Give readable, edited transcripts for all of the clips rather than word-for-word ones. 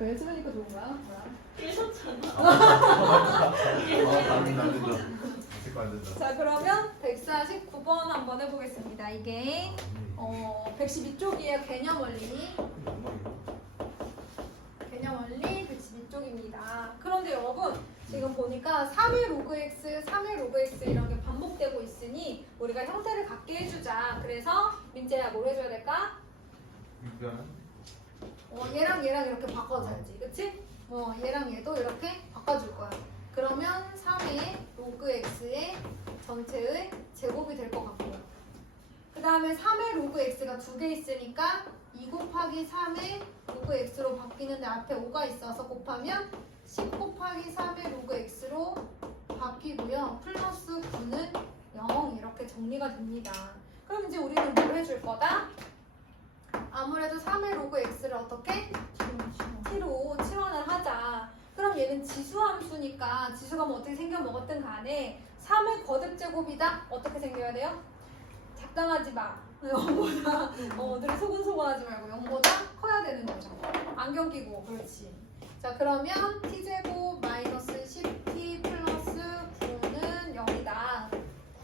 왜 쓰니까 좋은 거야? 뭐야? 안 된다. 아직 안 된다. 자 그러면 149번 한번 해보겠습니다. 이게 112쪽이에요. 개념 원리. 개념 원리 112쪽입니다. 그런데 여러분 지금 보니까 3의 로그 x, 3의 로그 x 이런 게 반복되고 있으니 우리가 형태를 갖게 해주자. 그래서 민재야 뭘 해줘야 될까? 얘랑 얘랑 이렇게 바꿔줘야지. 그치? 얘랑 얘도 이렇게 바꿔줄 거야. 그러면 3의 로그 x의 전체의 제곱이 될 것 같고요. 그 다음에 3의 로그 x가 2개 있으니까 2 곱하기 3의 로그 x로 바뀌는데 앞에 5가 있어서 곱하면 10 곱하기 3의 로그 x로 바뀌고요. 플러스 9는 0 이렇게 정리가 됩니다. 그럼 이제 우리는 뭘 해줄 거다? 아무래도 3의 로그 x를 어떻게? t로 치환을 하자. 그럼 얘는 지수함수니까 지수가 뭐 어떻게 생겨 먹었든 간에 3의 거듭 제곱이다? 어떻게 생겨야 돼요? 작당하지 마. 0보다 늘 소곤소곤하지 말고 0보다 커야 되는 거죠. 안경 끼고 그렇지. 자 그러면 t제곱 마이너스 10t 플러스 9는 0이다.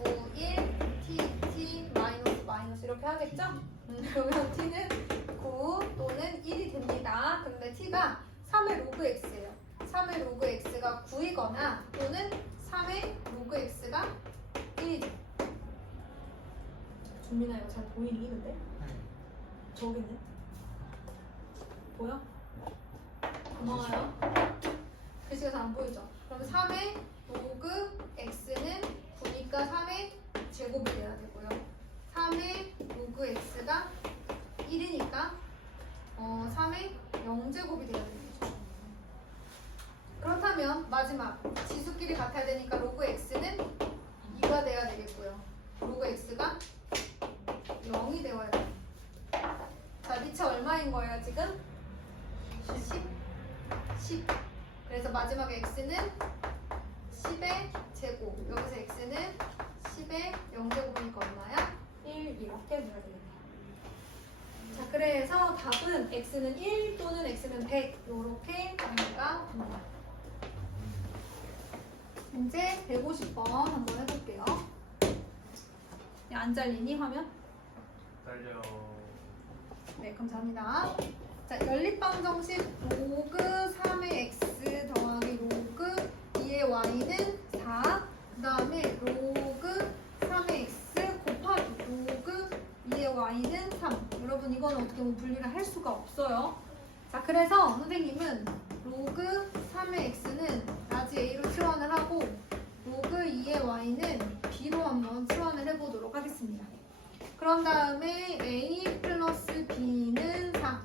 9, 1, t 마이너스 이렇게 하겠죠? 그러면 t는 9 또는 1이 됩니다. 근데 t가 3의 로그 x예요. 3의 로그 x가 9이거나 또는 3의 로그 x가 1이죠. 준민아 이거 잘 보이니? 근데? 저기 있네. 보여? 고마워요. 글씨가 잘 안 보이죠? 그럼 3의 로그 x는 9니까 3의 제곱이 돼야 되고요. 3의 로그 x가 1이니까 3의 0제곱이 돼야 되는 거죠. 그렇다면 마지막 지수끼리 같아야 되니까 로그 x는 2가 돼야 되겠고요. 로그 x가 0이 되어야 돼요. 자, 미처 얼마인 거예요 지금? 10. 그래서 마지막 x는 10의 제곱. 여기서 x는 10의 0제곱이니까 얼마야? 1 이렇게 넣어야 되겠네요. 자, 그래서 답은 x는 1 또는 x는 100 이렇게 정리가 됩니다. 이제 150번 한번 해볼게요. 안 잘리니 화면? 달려. 네, 감사합니다. 자, 연립방정식 로그 3의 x 더하기 로그 2의 y는 4. 그 다음에 로그 3의 x 곱하기 로그 2의 y는 3. 여러분 이건 어떻게 보면 분리를 할 수가 없어요. 자, 그래서 선생님은 로그 3의 x는 라지 a로 치환을 하고 로그 2의 y는 b로 한번 치환을 해보도록 하겠습니다. 그런 다음에 a 플러스 b는 4,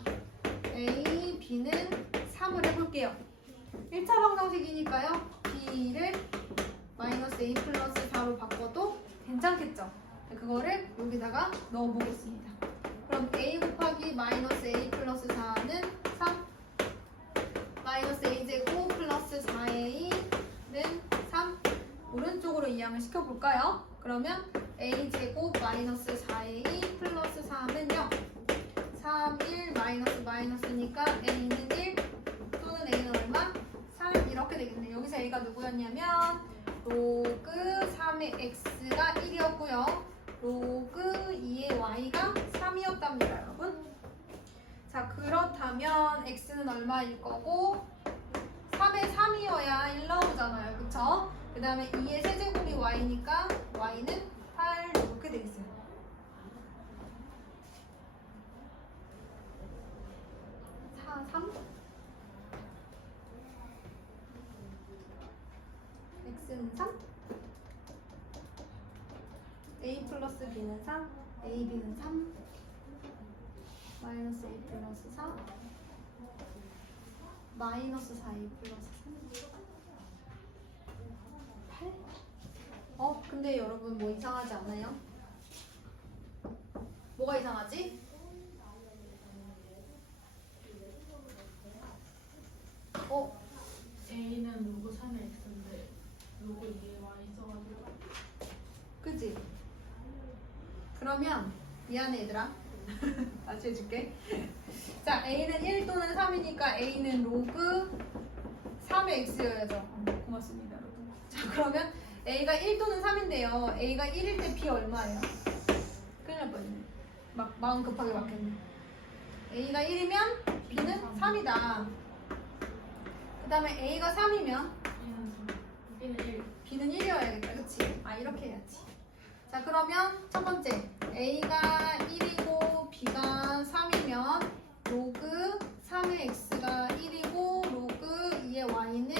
a, b는 3을 해볼게요. 1차 방정식이니까요. b를 마이너스 a 플러스 4로 바꿔도 괜찮겠죠? 그거를 여기다가 넣어보겠습니다. 그럼 a 곱하기 마이너스 a 플러스 4는 3, 마이너스 a 제곱 플러스 4a는 3. 오른쪽으로 이항을 시켜볼까요? 그러면 a 제곱 마이너스 4a 플러스 3은 0. 3, 1 마이너스 마이너스니까 a는 1 또는 a는 얼마? 3 이렇게 되겠네요. 여기서 a가 누구였냐면 로그 3의 x가 1이었고요. 로그 2의 y가 3이었답니다, 여러분. 자, 그렇다면 x는 얼마일 거고 3의 3이어야 1 나오잖아요. 그쵸? 그 다음에 2의 세제곱이 y니까 y는 8 이렇게 되겠어요. 4, 3 x는 3 a 플러스 b는 3 a, b는 3 마이너스 a 플러스 4 마이너스 4a 플러스 3 8 근데 여러분 뭐 이상하지 않아요? 뭐가 이상하지? A는 로그 3의 x인데 로그 2의 y 써가지고 그치? 그러면 미안해 얘들아 다시 해줄게. 자, a는 1 또는 3이니까 a는 로그 3의 x여야죠. 고맙습니다, 여러분. 자, 그러면 a가 1 또는 3인데요. a가 1일 때 b 얼마예요? 큰일 날 뻔했네. 막 마음 급하게 막혔네. a가 1이면 b는 3이다. 그 다음에 a가 3이면 B는 1. b는 1이어야겠다. 그치? 아, 이렇게 해야지. 자, 그러면 첫 번째 a가 1이고 b가 3이면 로그 3의 x가 1이고 로그 2의 y는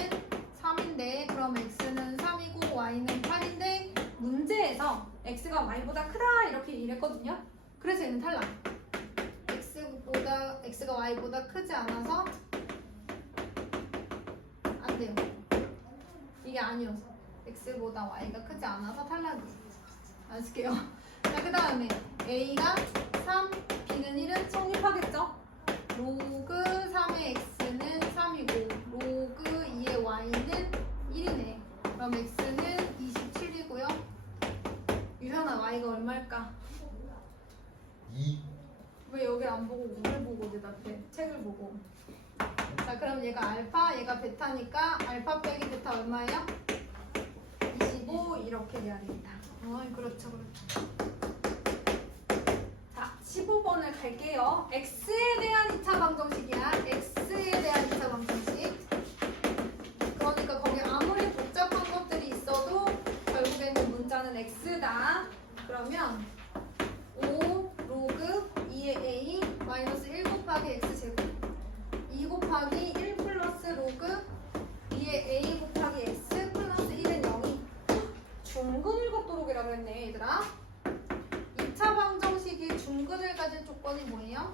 3인데 그럼 x는 3이고 y는 8인데 문제에서 x가 y보다 크다 이렇게 이랬거든요. 그래서 얘는 탈락. x가 y보다 크지 않아서 안 돼요. 이게 아니어서 x보다 y가 크지 않아서 탈락이에요. 아실게요? 자, 그 다음에 a가 3, b는 1은 성립하겠죠? 로그 3의 x는 3이고 로그 2의 y는 1이네. 그럼 x는 27이고요. 유현아, y가 얼마일까? 2. 왜 여기 안 보고 우를 보고 대답해? 책을 보고. 자, 그럼 얘가 알파, 얘가 베타니까 알파 빼기 베타 얼마예요? 25 이렇게 돼야 됩니다. 그렇죠, 그렇죠. 자, 15번을 갈게요. x에 대한 2차 방정식이야. x에 대한 2차 방정식. 그러니까 거기 아무리 복잡한 것들이 있어도 결국에는 문자는 x다. 그러면 5 로그 2의 a 마이너스 1 곱하기 x제곱 2 곱하기 1 플러스 로그 2의 a 곱하기 x 플러스 1은 0이 중근을 갖도록이라고 했네, 얘들아. 2차 방정식이 중근을 가질 조건이 뭐예요?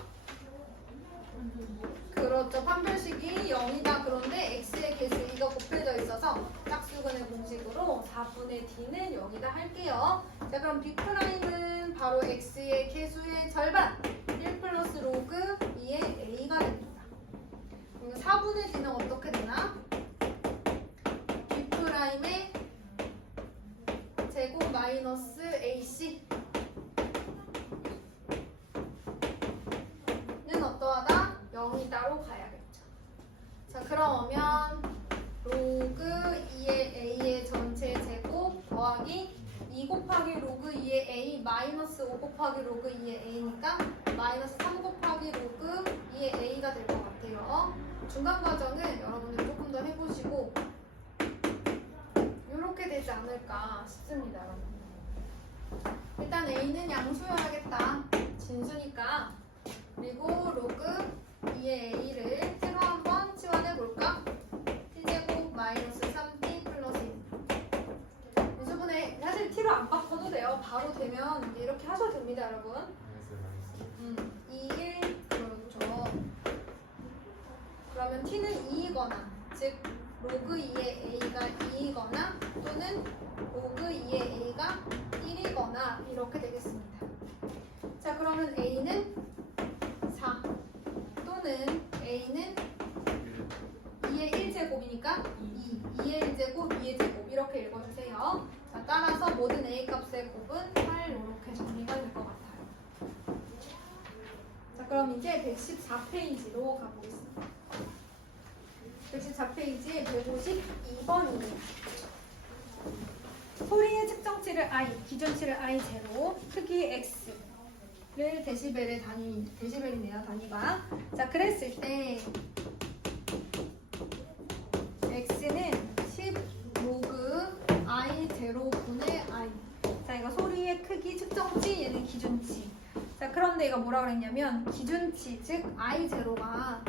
그렇죠. 판별식이 0이다. 그런데 x의 개수 2가 곱해져 있어서 짝수근의 공식으로 4분의 d는 0이다 할게요. 자, 그럼 b'은 바로 x의 개수의 절반 1 플러스 로그 2의 a가 됩니다. 그럼 4분의 d는 어떻게 되나? b'의 제곱 마이너스 ac 는 어떠하다? 0이다로 가야겠죠. 자, 그러면 로그 2의 a의 전체 제곱 더하기 2 곱하기 로그 2의 a 마이너스 5 곱하기 로그 2의 a니까 마이너스 3 곱하기 로그 2의 a가 될 것 같아요. 중간 과정은 여러분들 조금 더 해보시고 이렇게 되지 않을까 싶습니다, 여러분. 일단 a는 양수여야겠다. 진수니까. 그리고 로그 2의 a를 t로 한번 치환해 볼까? t제곱 마이너스 3t 플러스 1. 인수분해 사실 t로 안 바꿔도 돼요. 바로 되면 이제 이렇게 하셔도 됩니다, 여러분. 2, 1 그렇죠. 그러면 t는 2이거나 즉 로그 2의 a가 2이거나 또는 로그 2의 a가 1이거나 이렇게 되겠습니다. 자, 그러면 a는 4 또는 a는 2의 1제곱이니까 2의 1제곱, 2의 제곱 이렇게 읽어주세요. 자, 따라서 모든 a 값의 곱은 8 이렇게 정리가 될 것 같아요. 자, 그럼 이제 114페이지로 가보겠습니다. 114페이지에 152번입니다. 소리의 측정치를 i, 기준치를 i0, 크기 x를 데시벨의 단위, 데시벨이네요, 단위가. 자, 그랬을 때 x는 10 로그 i0분의 i. 자, 이거 소리의 크기 측정치, 얘는 기준치. 자, 그런데 이거 뭐라 그랬냐면 기준치, 즉 i0가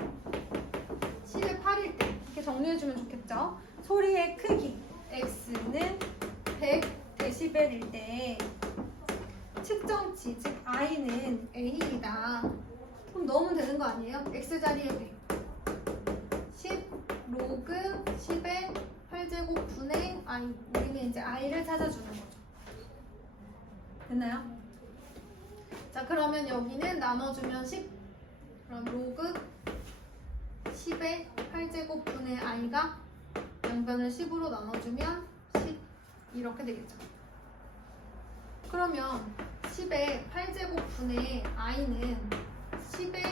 10의 8일 때 이렇게 정리해주면 좋겠죠. 소리의 크기 x는 100데시벨일 때 측정치, 즉 i는 a이다. 그럼 넣으면 되는 거 아니에요? x자리에 100 10 로그 10의 8제곱 분의 i. 우리는 이제 i를 찾아주는 거죠. 됐나요? 자, 그러면 여기는 나눠주면 10. 그럼 로그 10의 8제곱 분의 i가 양변을 10으로 나눠주면 10 이렇게 되겠죠. 그러면 10의 8제곱 분의 i는 10의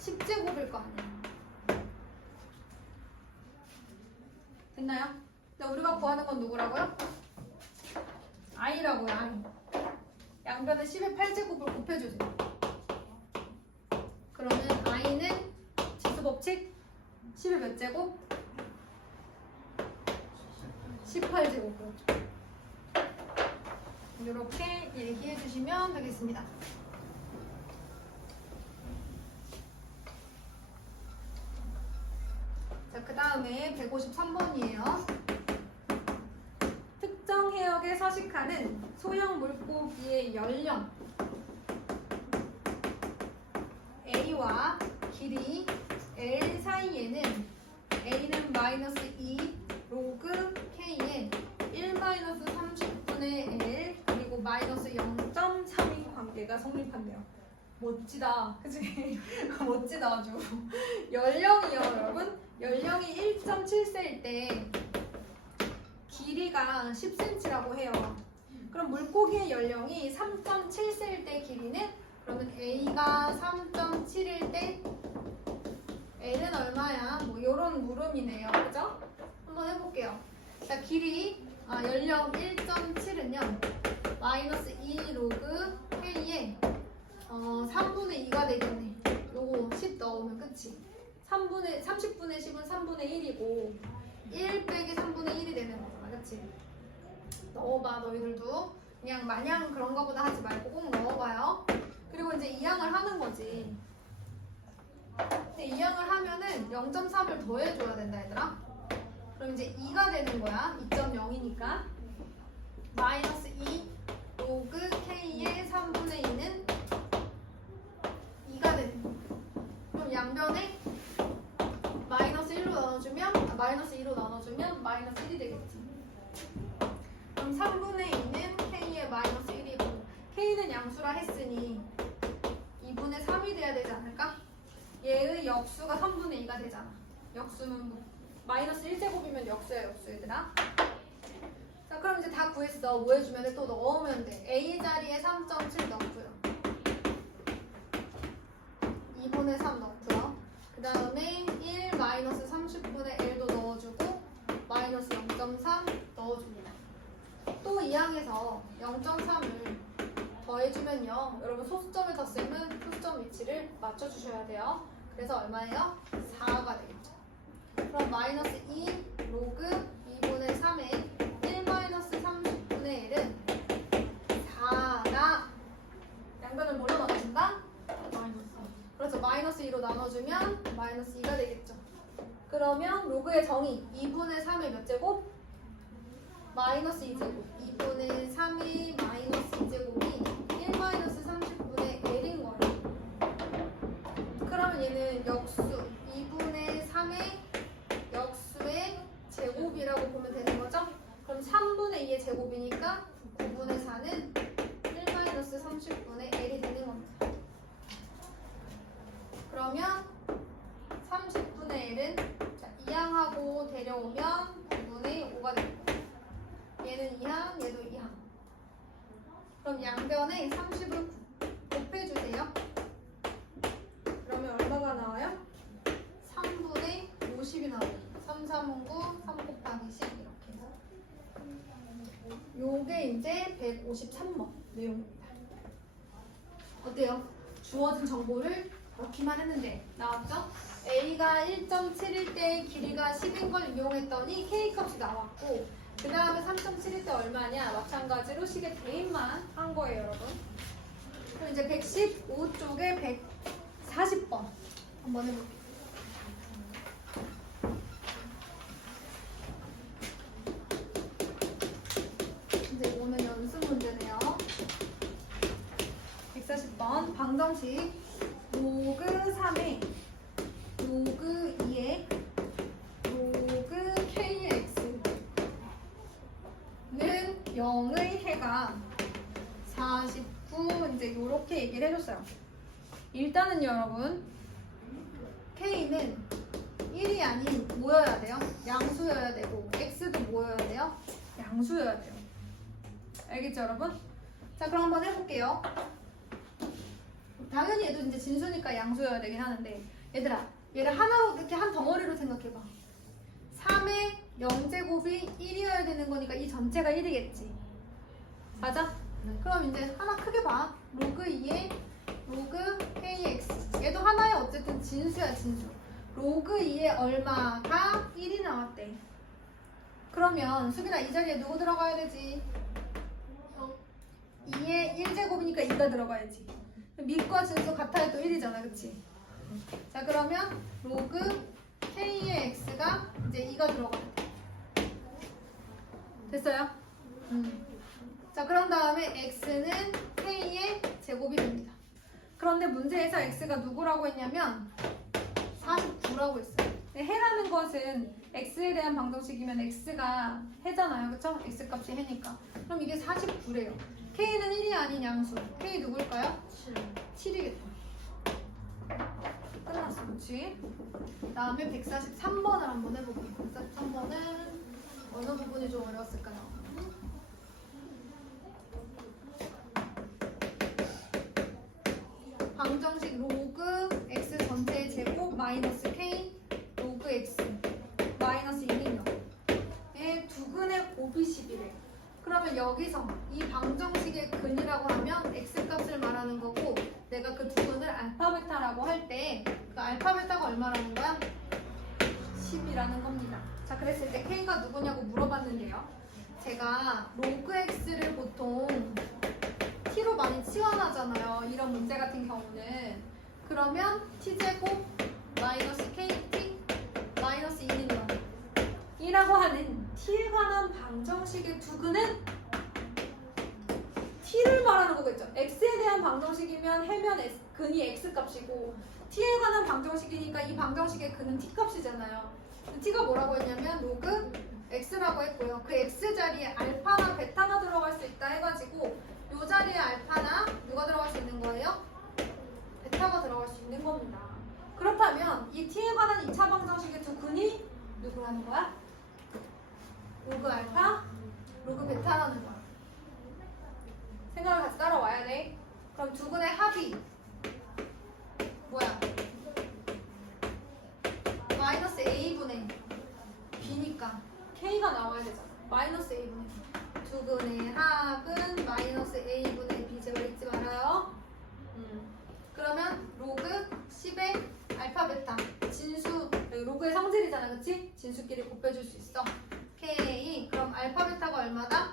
10제곱일 거 아니야. 됐나요? 근데 우리가 구하는 건 누구라고요? i라고요. i. 양변에 10의 8제곱을 곱해주세요. 그러면 i는 지수법칙 10의 몇 제곱? 18제곱으로 이렇게 얘기해 주시면 되겠습니다. 자, 그 다음에 153번이에요. 특정 해역에 서식하는 소형 물고기의 연령 A와 길이 L 사이에는 A는 마이너스 2 로그 K에 1-30분의 L 그리고 마이너스 0.3인 관계가 성립한대요. 멋지다. 그치? 멋지다 아주. 연령이요 여러분. 연령이 1.7세일 때 길이가 10cm라고 해요. 그럼 물고기의 연령이 3.7세일 때 길이는 그러면 A가 3.7일 때 L은 얼마야? 뭐 이런 물음이네요. 그죠? 한번 해볼게요. 자, 길이 연령 1.7은요 마이너스 2 로그 K에 3분의 2가 되겠네. 요거 10 넣으면 끝이 30분의 10은 3분의 1이고 1 빼기 3분의 1이 되는 거잖아. 그치? 넣어봐 너희들도. 그냥 마냥 그런 거보다 하지 말고 꼭 넣어봐요. 그리고 이제 이항을 하는 거지. 근데 이항을 하면은 0.3을 더해줘야 된다 얘들아. 그럼 이제 2가 되는 거야. 2.0이니까 마이너스 2 로그 K의 3분의 2는 2가 되는 거야. 그럼 양변에 마이너스 1로 나눠주면 마이너스 2로 나눠주면 마이너스 1이 되겠지. 그럼 3분의 2는 K의 마이너스 1이고 K는 양수라 했으니 2분의 3이 돼야 되지 않을까? 얘의 역수가 3분의 2가 되잖아. 역수는 마이너스 1제곱이면 역수야 역수 얘들아. 자 그럼 이제 다 구했어. 뭐 해주면 돼? 또 넣으면 돼. A 자리에 3.7 넣고요. 2분의 3 넣고요. 그 다음에 1 마이너스 30분의 1도 넣어주고 마이너스 0.3 넣어줍니다. 또 이항에서 0.3을 더해주면요 여러분 소수점을 덧쓰면 소수점 위치를 맞춰주셔야 돼요. 그래서 얼마예요? 4가 되겠죠. 그럼 마이너스 2 로그 2분의 3에 1 마이너스 30분의 1은 4다. 양변을 뭘로 나눠준다? 그렇죠. 마이너스 2로 나눠주면 마이너스 2가 되겠죠. 그러면 로그의 정의 2분의 3의 몇 제곱? 마이너스 2제곱. 2분의 3의 마이너스 2제곱이 1 마이너스 30분의 L인 거예요. 그러면 얘는 역수 2분의 3의 역수의 제곱이라고 보면 되는 거죠. 그럼 3분의 2의 제곱이니까 9분의 4는 1 마이너스 30분의 L이 되는 겁니다. 그러면 30분의 L은 이항하고 데려오면 9분의 5가 되고 얘는 이항, 얘도 이항. 그럼 양변에 30을 곱해주세요. 그러면 얼마가 나와요? 3분의 50이 나와요. 3, 3은 9, 3 곱하기 10 이렇게 해서 요게 이제 153번 내용입니다. 어때요? 주어진 정보를 넣기만 했는데 나왔죠? A가 1.7일 때 길이가 10인 걸 이용했더니 K값이 나왔고 그 다음에 3.7일 때 얼마냐? 마찬가지로 식의 대입만 한 거예요 여러분. 그럼 이제 115쪽에 140번 한번 해볼게요. 이제 오늘 연습 문제네요. 140번 방정식 로그 3에 로그 2에 로그 K의 X는 0의 해가 49 이제 이렇게 얘기를 해줬어요. 일단은 여러분 K는 1이 아닌 뭐여야 돼요? 양수여야 되고 X도 뭐여야 돼요? 양수여야 돼요. 알겠죠 여러분? 자 그럼 한번 해볼게요. 당연히 얘도 이제 진수니까 양수여야 되긴 하는데 얘들아 얘를 하나로 이렇게 한 덩어리로 생각해봐. 3의 0제곱이 1이어야 되는 거니까 이 전체가 1이겠지. 맞아? 그럼 이제 하나 크게 봐. 로그 2의 로그 kx. 얘도 하나의 어쨌든 진수야 진수. 로그 2의 얼마가 1이 나왔대. 그러면 수빈아 이 자리에 누구 들어가야 되지? 2의 1제곱이니까 2가 들어가야지. 밑과 진수 같아야 또 1이잖아 그치? 자 그러면 로그 k의 x가 이제 2가 들어가야 돼. 됐어요? 자 그런 다음에 x는 k의 제곱이 됩니다. 그런데 문제에서 x가 누구라고 했냐면 49라고 했어요. 해라는 것은 x에 대한 방정식이면 x가 해잖아요. 그쵸? x 값이 해니까. 그럼 이게 49래요. k는 1이 아닌 양수. k 누굴까요? 7이겠다. 끝났어. 그치? 다음에 143번을 한번 해볼게요. 143번은 어느 부분이 좀 어려웠을까? 방정식 로그 x 전체의 제곱 마이너스 k 로그 x 마이너스 1이요. 의 두근의 곱이 10이래. 그러면 여기서 이 방정식의 근이라고 하면 x 값을 말하는 거고 내가 그 두근을 알파 베타라고 할 때 그 알파 베타가 얼마라는 거야? 10이라는 겁니다. 자 그랬을 때 k가 누구냐고 물어봤는데요. 제가 로그 x를 보통 t로 많이 치환하잖아요. 이런 문제 같은 경우는. 그러면 t제곱 마이너스 kt 마이너스 1이면 이라고 하는 t에 관한 방정식의 두근은 t를 말하는 거겠죠. x에 대한 방정식이면 해면 근이 x 값이고 t에 관한 방정식이니까 이 방정식의 근은 t 값이잖아요. t가 뭐라고 했냐면 로그 x라고 했고요. 그 x 자리에 알파나 베타가 들어갈 수 있다 해가지고 이 자리에 알파나 누가 들어갈 수 있는 거예요? 베타가 들어갈 수 있는 겁니다. 그렇다면 이 t에 관한 2차 방정식의 두 근이 누구라는 거야? 로그 알파, 로그 베타라는 거야. 생각을 같이 따라와야 돼. 그럼 두 근의 합이 뭐야? 마이너스 a분의 b니까 k가 나와야 되잖아. 마이너스 a분의 b. 두 근의 합은 마이너스 a분의 b. 제발 잊지 말아요. 그러면 로그 10의 알파 베타 진수 로그의 성질이잖아 그치? 진수끼리 곱해줄 수 있어. k 그럼 알파 베타가 얼마다?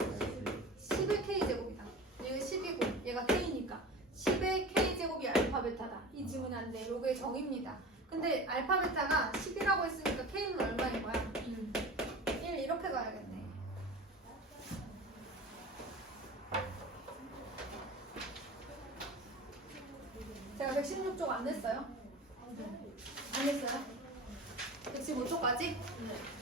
10의 k제곱이다. 얘가 10이고 얘가 k니까 10의 k제곱이 알파 베타다. 이 지문이 안 돼. 로그의 정의입니다. 근데 알파 베타가 10이라고 했으니까 k는 얼마인 거야? 1 이렇게 가야겠네. 제가 116쪽 안 냈어요? 안 냈어요? 115쪽까지? 네.